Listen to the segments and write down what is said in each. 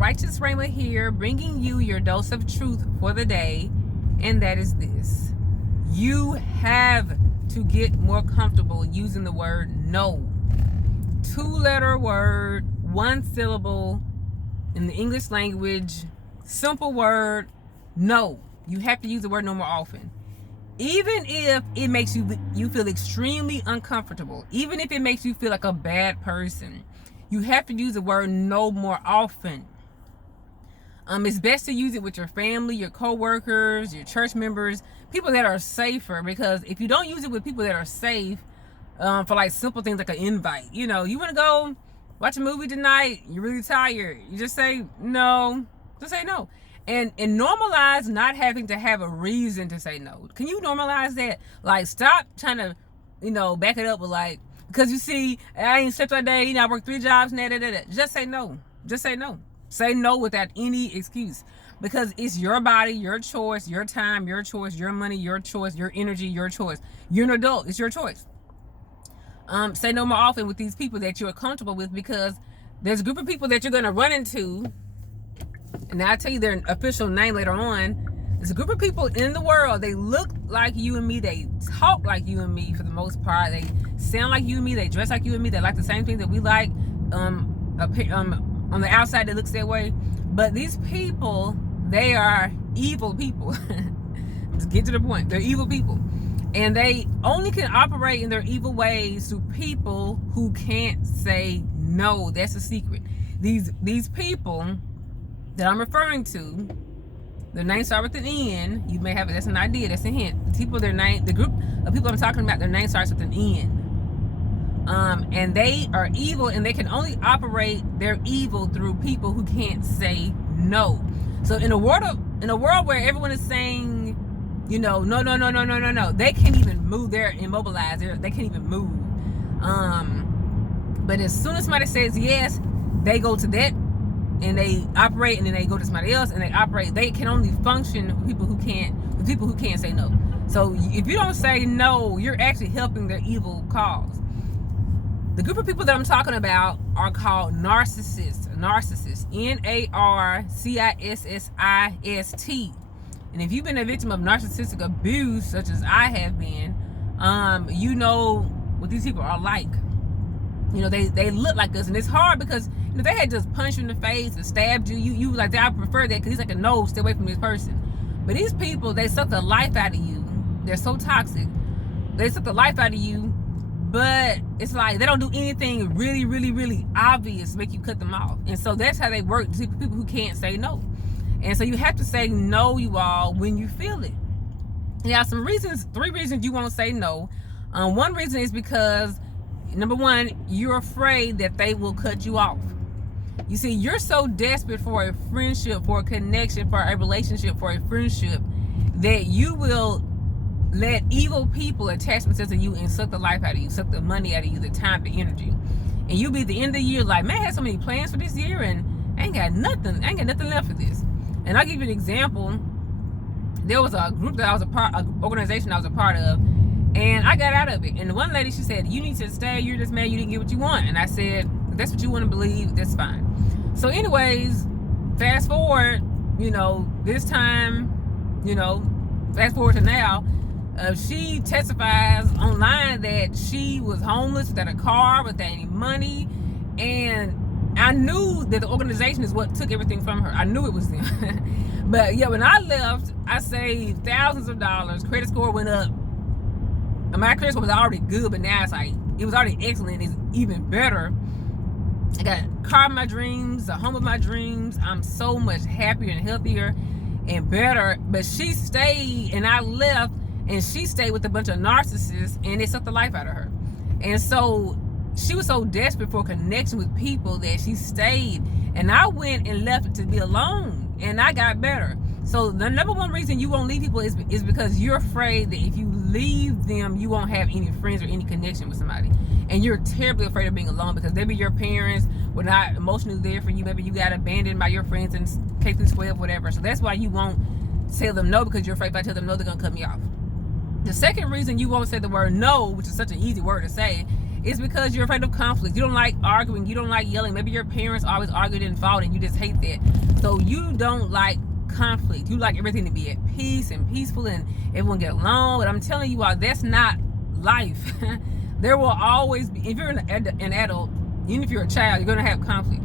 Righteous Rhema here, bringing you your dose of truth for the day, and that is this. You have to get more comfortable using the word no. 2-letter word, 1 syllable in the English language, simple word, no. You have to use the word no more often. Even if it makes you feel extremely uncomfortable, even if it makes you feel like a bad person, you have to use the word no more often. It's best to use it with your family, your co-workers, your church members, people that are safer, because if you don't use it with people that are safe, for like simple things like an invite, you want to go watch a movie tonight, you're really tired, you just say no. Just say no. And normalize not having to have a reason to say no. Can you normalize that? Like, stop trying to, back it up with like, because you see, I ain't slept all day, I work 3 jobs, just say no. Just say no. Say no without any excuse, because it's your body, your choice, your time, your choice, your money, your choice, your energy, your choice. You're an adult. It's your choice. Say no more often with these people that you're comfortable with, because there's a group of people that you're going to run into, and I'll tell you their official name later on. There's a group of people in the world. They look like you and me. They talk like you and me for the most part. They sound like you and me. They dress like you and me. They like the same things that we like. On the outside, it looks that way. But these people, they are evil people. Let's get to the point. They're evil people. And they only can operate in their evil ways through people who can't say no. That's the secret. These people that I'm referring to, their names start with an N. You may have it. That's an idea. That's a hint. The group of people I'm talking about, their name starts with an N. And they are evil, and they can only operate their evil through people who can't say no. So in a world where everyone is saying, no, they can't even move. They're immobilized. They can't even move. But as soon as somebody says yes, they go to that, and they operate, and then they go to somebody else, and they operate. They can only function with people who can't say no. So if you don't say no, you're actually helping their evil cause. The group of people that I'm talking about are called narcissists. Narcissist. And if you've been a victim of narcissistic abuse, such as I have been, you know what these people are like. They look like us, and it's hard because if they had just punched you in the face and stabbed you, you like that. I prefer that, because he's like, no, stay away from this person. But these people, they suck the life out of you. They're so toxic. They suck the life out of you. But it's like they don't do anything really, really, really obvious to make you cut them off. And so that's how they work, to people who can't say no. And so you have to say no, you all, when you feel it. Now, 3 reasons you won't say no. One reason is because, number one, you're afraid that they will cut you off. You see, you're so desperate for a friendship, for a connection, for a relationship, for a friendship, that you will let evil people attach themselves to you and suck the life out of you, suck the money out of you, the time, the energy. And you'll be at the end of the year like, man, I had so many plans for this year, and I ain't got nothing left for this. And I'll give you an example. There was a group that I was an organization I was a part of, and I got out of it. And the one lady, she said, you need to stay, you're just mad you didn't get what you want. And I said, if that's what you want to believe, that's fine. So anyways, fast forward, this time, fast forward to now, she testifies online that she was homeless, without a car, without any money, and I knew that the organization is what took everything from her. I knew it was them. But yeah, when I left, I saved thousands of dollars. Credit score went up. And my credit score was already good, but now it was already excellent. It's even better. I got a car of my dreams, a home of my dreams. I'm so much happier and healthier and better. But she stayed, and I left, and she stayed with a bunch of narcissists, and they sucked the life out of her. And so she was so desperate for connection with people that she stayed. And I went and left it to be alone, and I got better. So the number one reason you won't leave people is because you're afraid that if you leave them, you won't have any friends or any connection with somebody. And you're terribly afraid of being alone, because maybe your parents were not emotionally there for you. Maybe you got abandoned by your friends in K through 12, whatever. So that's why you won't tell them no, because you're afraid if I tell them no, they're going to cut me off. The second reason you won't say the word no, which is such an easy word to say, It's because you're afraid of conflict. You don't like arguing. You don't like yelling. Maybe your parents always argued and fought and you just hate that. So you don't like conflict. You like everything to be at peace and peaceful and everyone get along. But I'm telling you all, that's not life. There will always be, if you're an adult, even if you're a child, you're going to have conflict.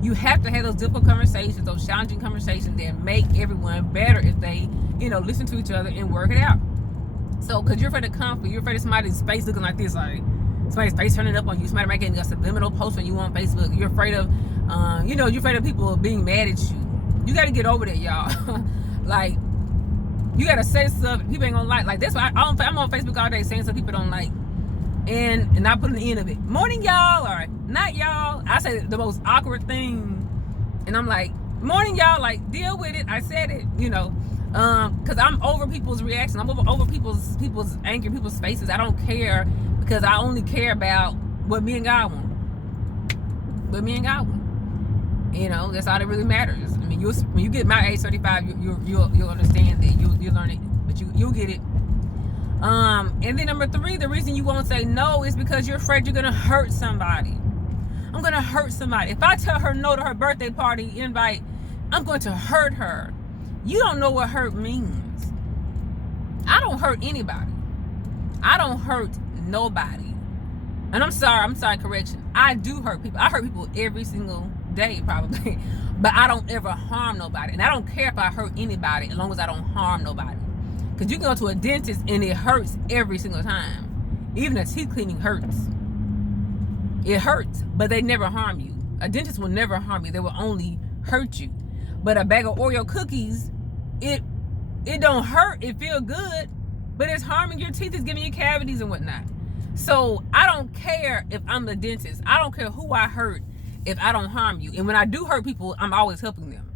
You have to have those difficult conversations, those challenging conversations that make everyone better if they, listen to each other and work it out. So, because you're afraid of conflict, you're afraid of somebody's face looking like this, like somebody's face turning up on you, somebody making a subliminal post on you on Facebook. You're afraid of, you're afraid of people being mad at you. You got to get over that, y'all. Like, you got to say stuff people ain't gonna like. Like, that's why I'm on Facebook all day saying stuff people don't like. And not putting the end of it. Morning, y'all, or not y'all. I say the most awkward thing. And I'm like, morning, y'all, like, deal with it. I said it, because I'm over people's reactions. I'm over people's anger, people's faces. I don't care because I only care about what me and God want. What me and God want. That's all that really matters. I mean, when you get my age 35, you'll understand that. You'll learn it, but you'll get it. And then number 3, the reason you won't say no is because you're afraid you're gonna hurt somebody. I'm gonna hurt somebody. If I tell her no to her birthday party invite, I'm going to hurt her. You don't know what hurt means. I don't hurt anybody. I don't hurt nobody. And I'm sorry, correction. I do hurt people. I hurt people every single day probably. But I don't ever harm nobody. And I don't care if I hurt anybody as long as I don't harm nobody. Because you can go to a dentist and it hurts every single time. Even a teeth cleaning hurts. It hurts, but they never harm you. A dentist will never harm you. They will only hurt you. But a bag of Oreo cookies, it don't hurt. It feel good, but it's harming your teeth. It's giving you cavities and whatnot. So I don't care if I'm the dentist. I don't care who I hurt if I don't harm you. And when I do hurt people, I'm always helping them.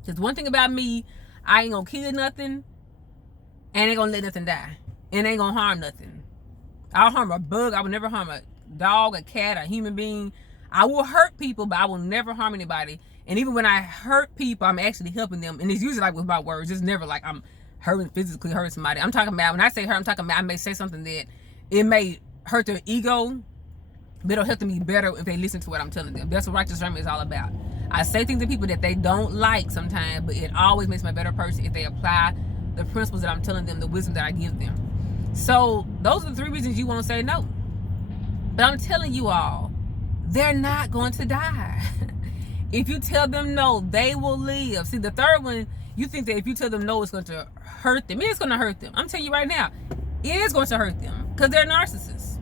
Because one thing about me, I ain't gonna kill nothing. And ain't gonna let nothing die. And ain't gonna harm nothing. I'll harm a bug. I will never harm a dog, a cat, a human being. I will hurt people, but I will never harm anybody. And even when I hurt people, I'm actually helping them. And it's usually like with my words. It's never like I'm physically hurting somebody. I'm talking about, when I say hurt, I'm talking about I may say something that it may hurt their ego, but it'll help them be better if they listen to what I'm telling them. That's what righteous sermon is all about. I say things to people that they don't like sometimes, but it always makes me a better person if they apply the principles that I'm telling them, the wisdom that I give them. So those are the 3 reasons you won't say no. But I'm telling you all, they're not going to die. If you tell them no, they will live. See, the 3rd one, you think that if you tell them no, it's going to hurt them. It's going to hurt them. I'm telling you right now, it is going to hurt them because they're narcissists.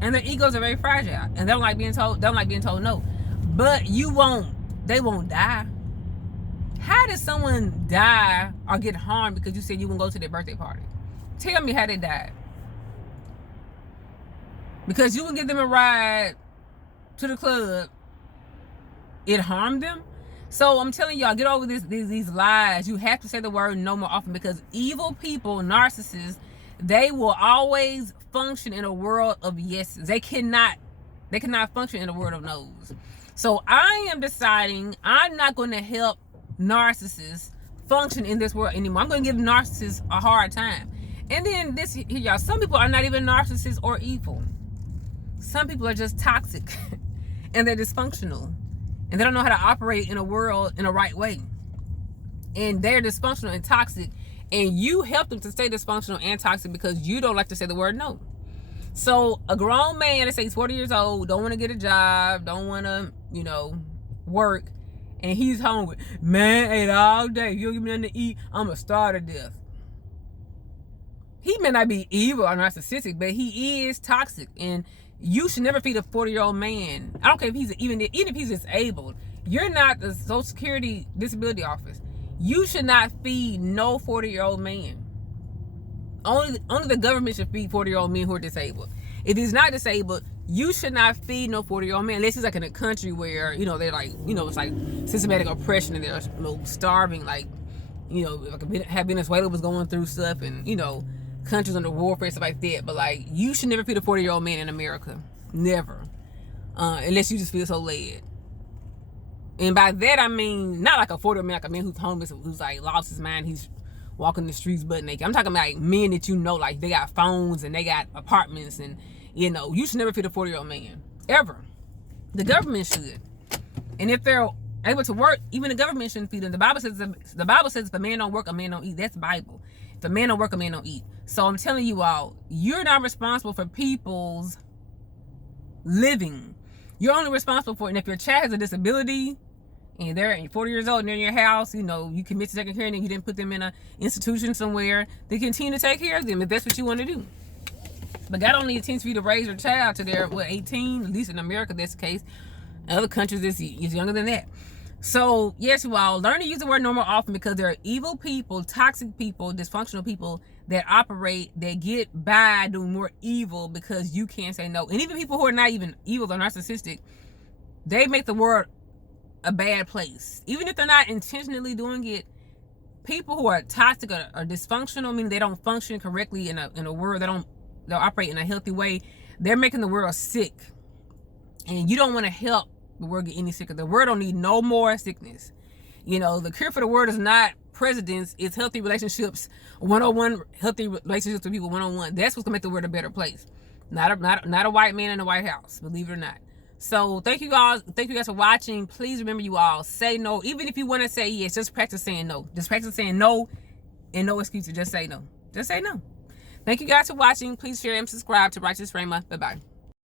And their egos are very fragile. And they don't like being told no. But they won't die. How did someone die or get harmed because you said you wouldn't go to their birthday party? Tell me how they died. Because you would give them a ride to the club, it harmed them? So I'm telling y'all, get over these lies. You have to say the word no more often because evil people, narcissists, they will always function in a world of yeses. They cannot function in a world of no's. So I am deciding I'm not going to help narcissists function in this world anymore. I'm going to give narcissists a hard time. And then this here, y'all, some people are not even narcissists or evil. Some people are just toxic and they're dysfunctional and they don't know how to operate in a world in a right way. And they're dysfunctional and toxic, and you help them to stay dysfunctional and toxic because you don't like to say the word no. So a grown man that says 40 years old, don't want to get a job, don't want to, work, and he's hungry. Man, ate all day. If you don't give me nothing to eat, I'm going to starve to death. He may not be evil or narcissistic, but he is toxic. And you should never feed a 40-year-old man. I don't care if even if he's disabled. You're not the Social Security Disability Office. You should not feed no 40-year-old man. Only the government should feed 40-year-old men who are disabled. If he's not disabled, you should not feed no 40-year-old man unless he's like in a country where, they're like, it's like systematic oppression and they're starving, like, like how Venezuela was going through stuff and, countries under warfare, stuff like that. But like, you should never feed a 40-year-old man in America. Never. Unless you just feel so led. And by that, I mean, not like a 40-year-old man, like a man who's homeless, who's like lost his mind, he's walking the streets butt naked. I'm talking about like men that like they got phones and they got apartments and You know, you should never feed a 40-year-old man. Ever. The government should. And if they're able to work, even the government shouldn't feed them. The Bible says if a man don't work, a man don't eat. That's the Bible. If a man don't work, a man don't eat. So I'm telling you all, you're not responsible for people's living. You're only responsible for it. And if your child has a disability and they're 40 years old and they're in your house, you know, you commit to taking care of them, you didn't put them in an institution somewhere, they continue to take care of them if that's what you want to do. But God only intends for you to raise your child to their 18, at least in America that's the case. In other countries it's younger than that. So yes, you all learn to use the word no more often, because there are evil people, toxic people, dysfunctional people that operate, that get by doing more evil because you can't say no. And even people who are not even evil or narcissistic, they make the world a bad place. Even if they're not intentionally doing it, people who are toxic or dysfunctional, meaning they don't function correctly in a world, they'll operate in a healthy way, they're making the world sick. And you don't want to help the world get any sicker. The world don't need no more sickness. You know, the cure for the world is not presidents, it's healthy relationships 101, healthy relationships with people 101. That's what's gonna make the world a better place. Not a white man in the White House, believe it or not. So thank you guys for watching. Please remember, you all, say no. Even if you want to say yes, just practice saying no. Just practice saying no, and no excuses. Just say no. Just say no. Thank you guys for watching. Please share and subscribe to Righteous Rhema. Bye-bye.